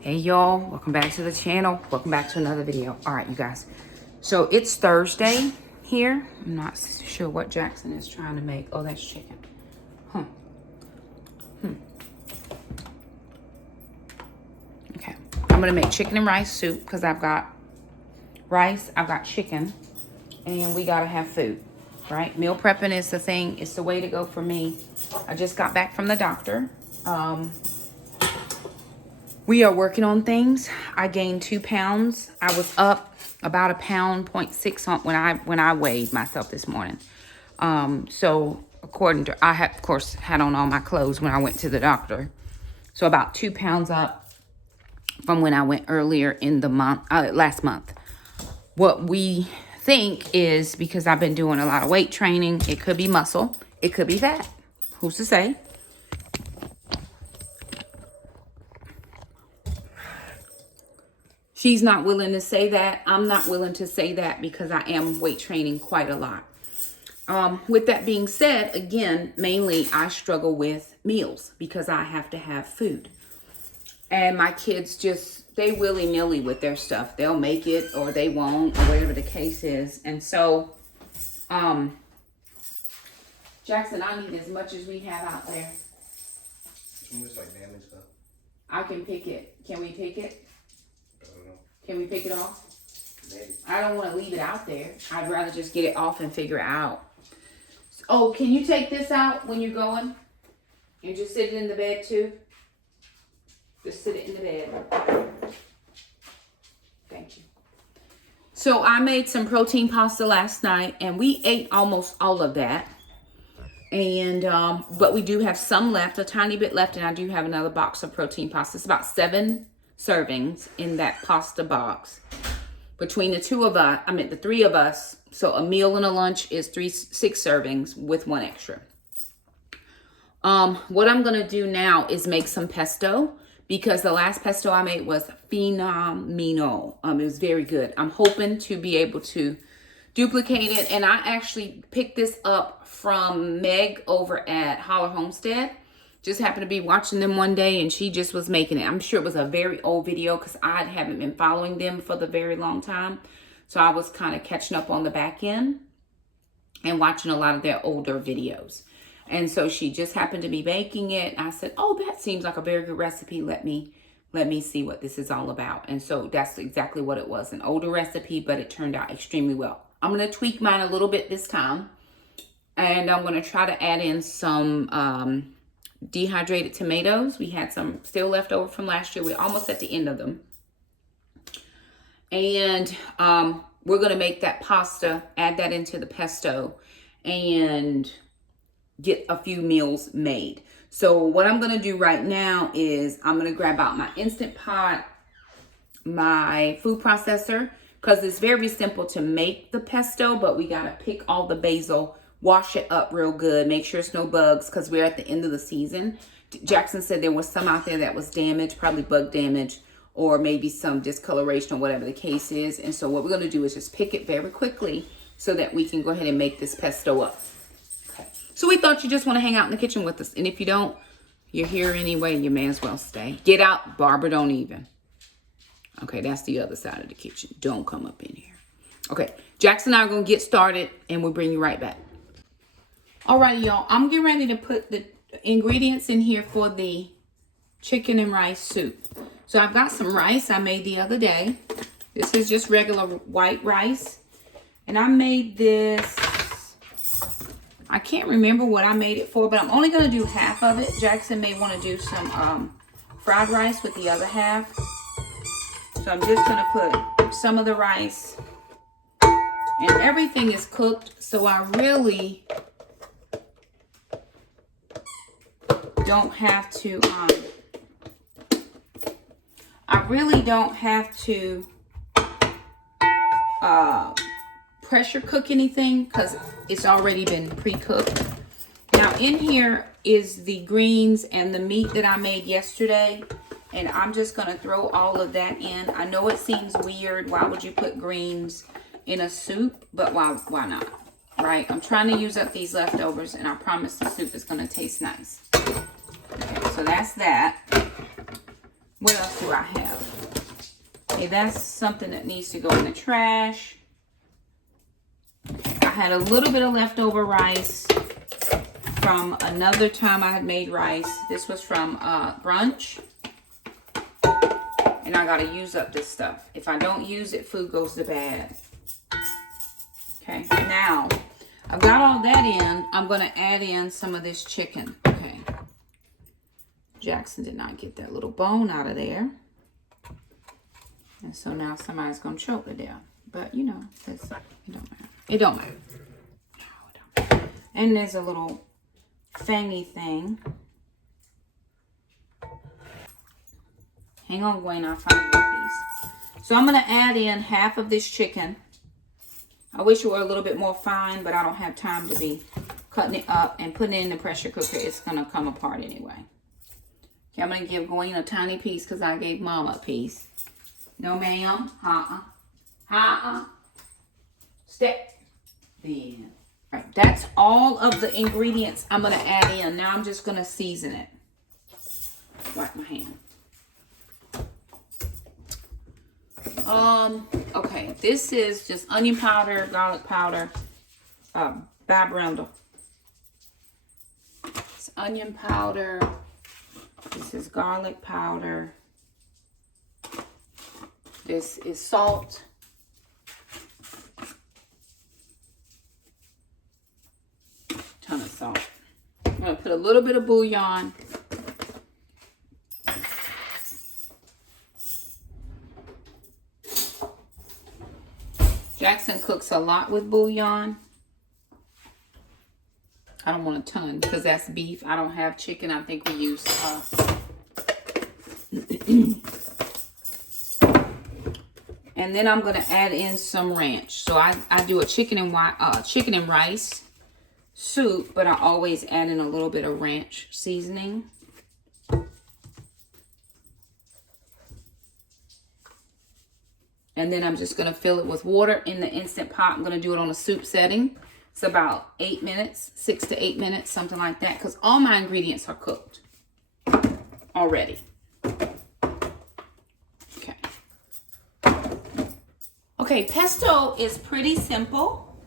Hey y'all, welcome back to the channel. Welcome back to another video. All right, you guys. So it's Thursday here. I'm not sure what Jackson is trying to make. Oh, that's chicken. Okay, I'm gonna make chicken and rice soup because I've got rice, I've got chicken, and we gotta have food, right? Meal prepping is the thing. It's the way to go for me. I just got back from the doctor. We are working on things. I gained 2 pounds. I was up about 1.6 pounds when I weighed myself this morning. So according to, I had, of course, had on all my clothes when I went to the doctor. So about 2 pounds up from when I went earlier in the month, last month. What we think is because I've been doing a lot of weight training, it could be muscle, it could be fat. Who's to say? She's not willing to say that. I'm not willing to say that because I am weight training quite a lot. With that being said, again, mainly I struggle with meals because I have to have food. And my kids just, they willy-nilly with their stuff. They'll make it or they won't or whatever the case is. And so, Jackson, I need as much as we have out there. It's like damaged stuff. I can pick it. Can we pick it? I don't know. Can we pick it off? Maybe. I don't want to leave it out there. I'd rather just get it off and figure it out. Oh, can you take this out when you're going? And just sit it in the bed too? Just sit it in the bed. Thank you. So I made some protein pasta last night and we ate almost all of that. And, but we do have some left, a tiny bit left. And I do have another box of protein pasta. It's about 7 servings in that pasta box. Between the the 3 of us, so a meal and a lunch is 6 servings with 1 extra. What I'm gonna do now is make some pesto because the last pesto I made was phenomenal. It was very good. I'm hoping to be able to duplicate it, and I actually picked this up from Meg over at Holler Homestead. Just happened to be watching them one day and she just was making it. I'm sure it was a very old video because I haven't been following them for the very long time. So I was kind of catching up on the back end and watching a lot of their older videos. And so she just happened to be baking it. I said, oh, that seems like a very good recipe. Let me see what this is all about. And so that's exactly what it was. An older recipe, but it turned out extremely well. I'm going to tweak mine a little bit this time. And I'm going to try to add in some dehydrated tomatoes. We had some still left over from last year. We're almost at the end of them. And we're going to make that pasta, add that into the pesto, and get a few meals made. So what I'm going to do right now is I'm going to grab out my Instant Pot, my food processor, because it's very simple to make the pesto, but we got to pick all the basil, wash it up real good, make sure it's no bugs because we're at the end of the season. Jackson said there was some out there that was damaged, probably bug damage, or maybe some discoloration or whatever the case is. And so what we're going to do is just pick it very quickly so that we can go ahead and make this pesto up. Okay. So we thought you just want to hang out in the kitchen with us. And if you don't, you're here anyway, you may as well stay. Get out, Barbara, don't even. Okay, that's the other side of the kitchen. Don't come up in here. Okay, Jackson and I are going to get started and we'll bring you right back. Alrighty, y'all. I'm getting ready to put the ingredients in here for the chicken and rice soup. So I've got some rice I made the other day. This is just regular white rice. And I made this, I can't remember what I made it for, but I'm only going to do half of it. Jackson may want to do some fried rice with the other half. So I'm just going to put some of the rice. And everything is cooked, so I really don't have to pressure cook anything because it's already been pre-cooked. Now in here is the greens and the meat that I made yesterday, and I'm just going to throw all of that in. I know it seems weird. Why would you put greens in a soup? But why not? Right? I'm trying to use up these leftovers, and I promise the soup is going to taste nice. Okay, so that's that. What else do I have? Okay, that's something that needs to go in the trash. I had a little bit of leftover rice from another time I had made rice. This was from brunch. And I gotta use up this stuff. If I don't use it, food goes to bad. Okay, now I've got all that in. I'm gonna add in some of this chicken. Okay. Jackson did not get that little bone out of there. And so now somebody's gonna choke to death. But you know, it don't matter. It don't matter. No, it don't matter. And there's a little fangy thing. Hang on, Gwen, I'll find you a piece. So I'm going to add in half of this chicken. I wish it were a little bit more fine, but I don't have time to be cutting it up and putting it in the pressure cooker. It's going to come apart anyway. Okay, I'm going to give Gwen a tiny piece because I gave Mama a piece. No, ma'am. Step. Then. All right, that's all of the ingredients I'm going to add in. Now I'm just going to season it. Wipe my hand. Okay, this is just onion powder, garlic powder, Basil. It's onion powder. This is garlic powder. This is salt. Ton of salt. I'm gonna put a little bit of bouillon. Jackson cooks a lot with bouillon. I don't want a ton because that's beef. I don't have chicken. I think we use and then I'm going to add in some ranch. So I do a chicken and rice soup, but I always add in a little bit of ranch seasoning. And then I'm just going to fill it with water in the Instant Pot. I'm going to do it on a soup setting. It's about 8 minutes, 6 to 8 minutes, something like that. Because all my ingredients are cooked already. Okay. Okay, pesto is pretty simple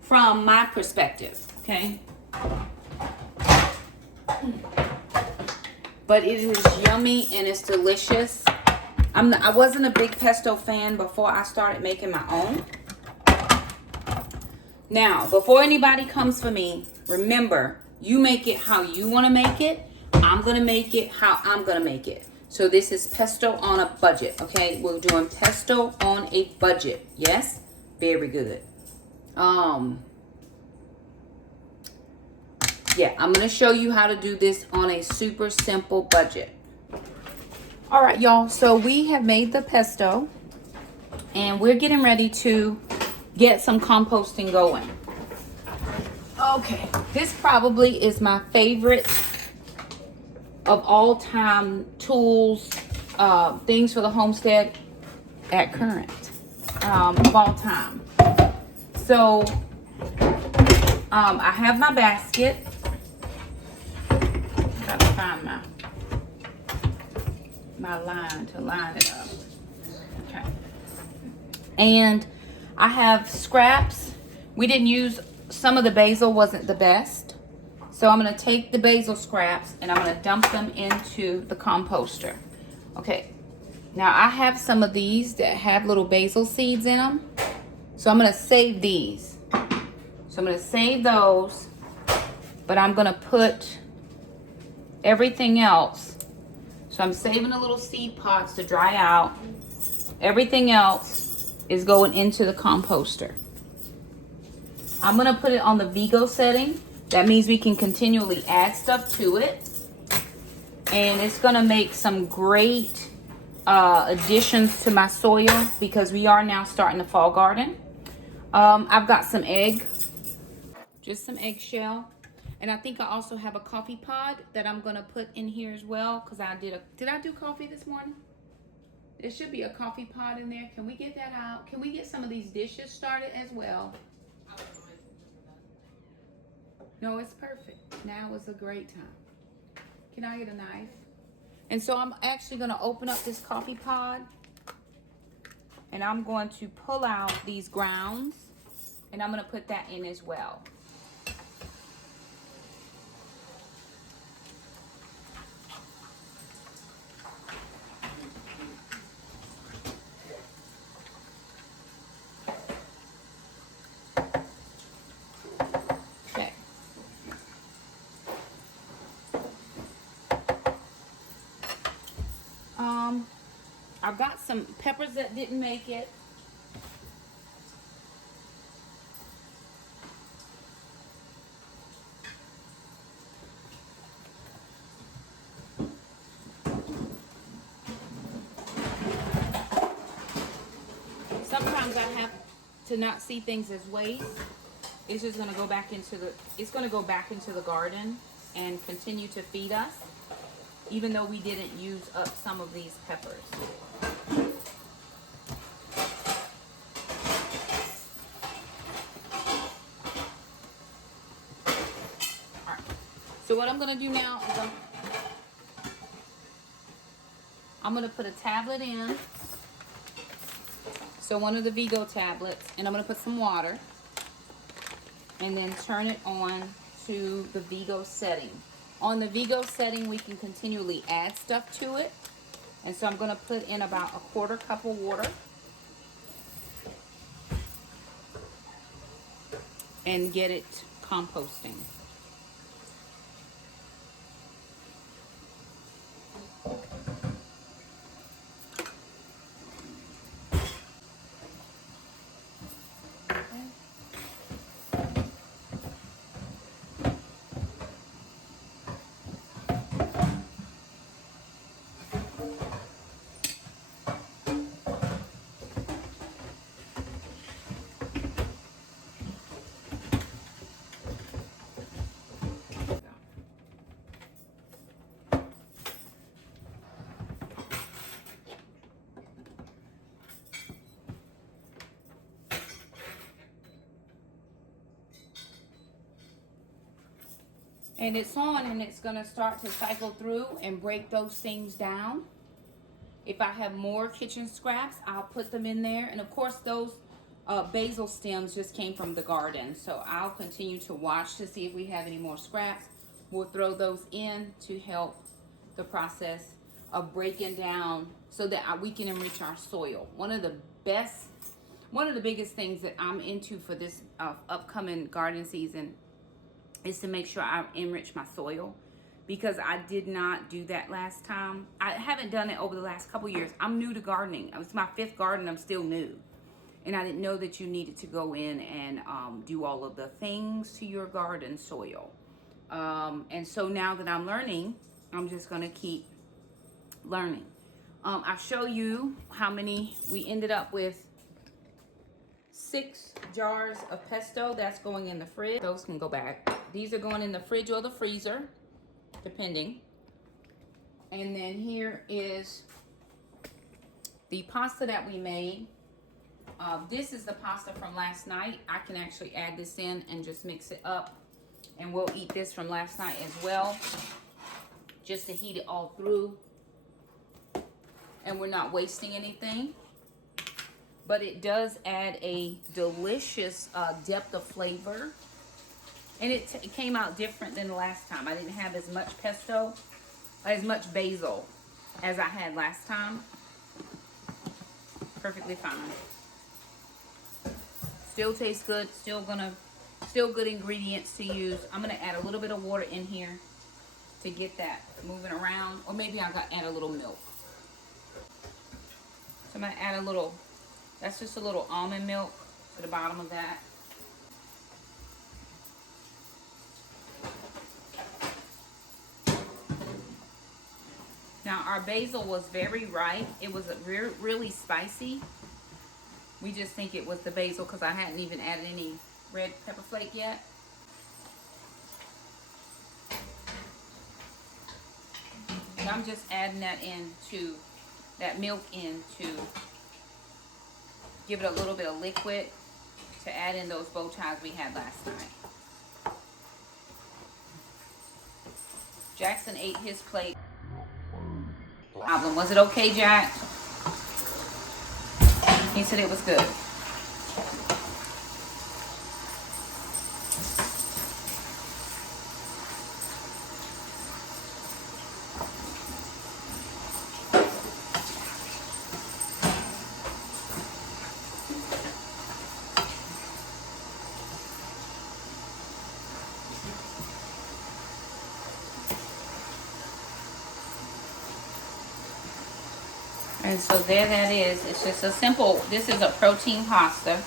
from my perspective. Okay. But it is yummy and it's delicious. I wasn't a big pesto fan before I started making my own. Now, before anybody comes for me, remember, you make it how you want to make it. I'm going to make it how I'm going to make it. So this is pesto on a budget, okay? We're doing pesto on a budget. Yes? Very good. Yeah, I'm going to show you how to do this on a super simple budget. All right, y'all, so we have made the pesto and we're getting ready to get some composting going. Okay, this probably is my favorite of all time tools, things for the homestead at current, of all time. So, I have my basket. Gotta find my line to line it up. Okay. And I have scraps. We didn't use, some of the basil wasn't the best. So I'm going to take the basil scraps and I'm going to dump them into the composter. Okay. Now I have some of these that have little basil seeds in them. So I'm going to save these. So I'm going to save those. But I'm going to put everything else. So I'm saving the little seed pods to dry out. Everything else is going into the composter. I'm going to put it on the Vigo setting. That means we can continually add stuff to it. And it's going to make some great additions to my soil because we are now starting the fall garden. I've got some egg, just some eggshell. And I think I also have a coffee pod that I'm going to put in here as well. Because did I do coffee this morning? There should be a coffee pod in there. Can we get that out? Can we get some of these dishes started as well? No, it's perfect. Now is a great time. Can I get a knife? And so I'm actually going to open up this coffee pod, and I'm going to pull out these grounds, and I'm going to put that in as well. Okay. I've got some peppers that didn't make it. Sometimes I have to not see things as waste. It's just going to go back into the garden and continue to feed us, even though we didn't use up some of these peppers. All right. So what I'm going to do now is I'm going to put a tablet in. So one of the Vigo tablets, and I'm going to put some water, and then turn it on to the Vigo setting. On the Vigo setting, we can continually add stuff to it. And so I'm going to put in about a 1/4 cup of water and get it composting. And it's on, and it's going to start to cycle through and break those things down. If I have more kitchen scraps, I'll put them in there. And of course, those basil stems just came from the garden. So I'll continue to watch to see if we have any more scraps. We'll throw those in to help the process of breaking down so that we can enrich our soil. One of the biggest things that I'm into for this upcoming garden season is to make sure I enrich my soil, because I did not do that last time. I haven't done it over the last couple years. I'm new to gardening. It's my 5th garden. I'm still new. And I didn't know that you needed to go in and do all of the things to your garden soil. And so now that I'm learning, I'm just going to keep learning. I'll show you how many we ended up with. 6 jars of pesto. That's going in the fridge. Those can go back. These are going in the fridge or the freezer, depending. And then here is the pasta that we made. This is the pasta from last night. I can actually add this in and just mix it up. And we'll eat this from last night as well, just to heat it all through. And we're not wasting anything. But it does add a delicious depth of flavor. And it came out different than the last time. I didn't have as much pesto, as much basil as I had last time. Perfectly fine. Still tastes good. Still good ingredients to use. I'm gonna add a little bit of water in here to get that moving around. Or maybe I got add a little milk. So I'm gonna add a little. That's just a little almond milk to the bottom of that. Now our basil was very ripe. It was really spicy. We just think it was the basil because I hadn't even added any red pepper flake yet. And I'm just adding that milk in to give it a little bit of liquid to add in those bow ties we had last night. Jackson ate his plate. Was it okay, Jack? He said it was good. And so there that is. It's just a simple, this is a protein pasta.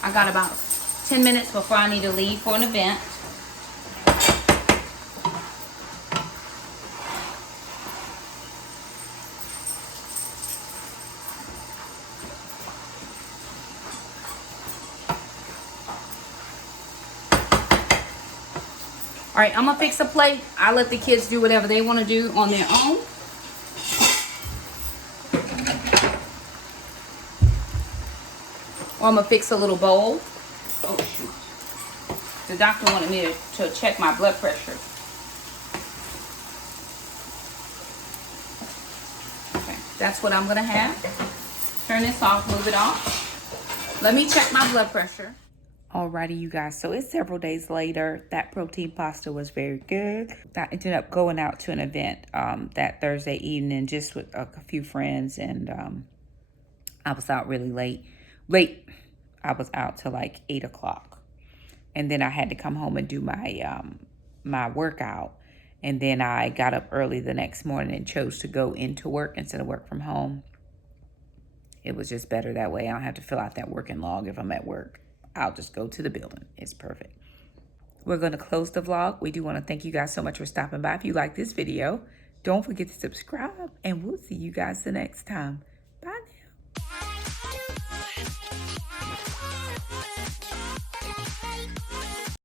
I got about 10 minutes before I need to leave for an event. All right, I'm gonna fix a plate. I let the kids do whatever they want to do on their own. Or I'm gonna fix a little bowl. Oh shoot. The doctor wanted me to check my blood pressure. Okay, that's what I'm gonna have. Turn this off, move it off. Let me check my blood pressure. Alrighty, you guys, so it's several days later. That protein pasta was very good. I ended up going out to an event that Thursday evening just with a few friends, and I was out really late. I was out till like 8 o'clock, and then I had to come home and do my my workout, and then I got up early the next morning and chose to go into work instead of work from home. It was just better that way. I don't have to fill out that working log if I'm at work. I'll just go to the building. It's perfect. We're going to close the vlog. We do want to thank you guys so much for stopping by. If you like this video, don't forget to subscribe, and we'll see you guys the next time.